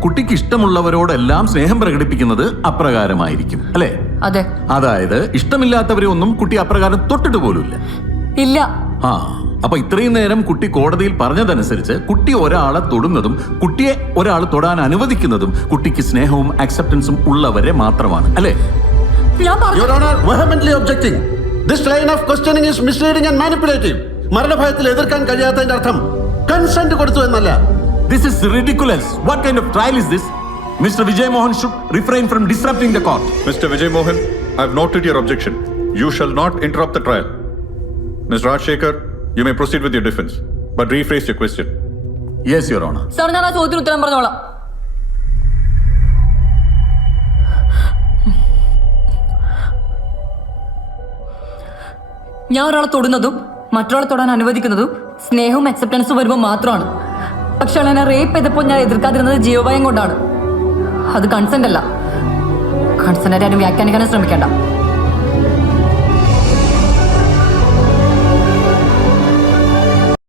കുട്ടിക്ക് ഇഷ്ടമുള്ളവരോടെല്ലാം സ്നേഹം പ്രകടിപ്പിക്കുന്നത് അപ്രകാരമായിരിക്കും അല്ലേ? അതെ. അതായത് ഇഷ്ടമില്ലാത്തവരെ ഒന്നും കുട്ടി അപ്രകാരം തൊട്ടിട്ട് പോലുമില്ല. ഇല്ല. ആ, അപ്പൊ ഇത്രയും നേരം കുട്ടി കോടതിയിൽ പറഞ്ഞതനുസരിച്ച് കുട്ടി ഒരാളെ തൊടുന്നതും കുട്ടിയെ ഒരാൾ തൊടാൻ അനുവദിക്കുന്നതും കുട്ടിക്ക് സ്നേഹവും അക്സെപ്റ്റൻസും ഉള്ളവരെ മാത്രമാണ്, അല്ലേ? ഞാൻ പറഞ്ഞു. Your Honor, vehemently objecting. This line of questioning is misleading and manipulative. മരണഭയത്തിൽ എതിർക്കാൻ കഴിയാത്തതിന്റെ അർത്ഥം കൺസെന്റ് കൊടുത്തു എന്നല്ല. This is ridiculous. What kind of trial is this? Mr. Vijay Mohan should refrain from disrupting the court. Mr. Vijay Mohan, I have noted your objection. You shall not interrupt the trial. Mr. Rajshekhar, you may proceed with your defense, but rephrase your question. Yes, Your Honor. Sir, ഞാൻ ആ ചോദ്യത്തിന് ഉത്തരം പറഞ്ഞോളാം. ഞാൻ ഒരാളെ തൊടുന്നതും മറ്റൊരാളെ തൊടാൻ അനുവദിക്കുന്നതും സ്നേഹവും അക്സെപ്റ്റൻസും വരുമ്പോൾ മാത്രമാണ്. പക്ഷെ എന്നെ റേപ്പ് ചെയ്തപ്പോൾ ഞാൻ എതിർക്കാതിരുന്നത് ജീവഭയം കൊണ്ടാണ്. അത് കൺസെന്റ് അല്ല. കൺസെന്റ് ആരും വ്യാഖ്യാനിക്കാനും ശ്രമിക്കേണ്ട.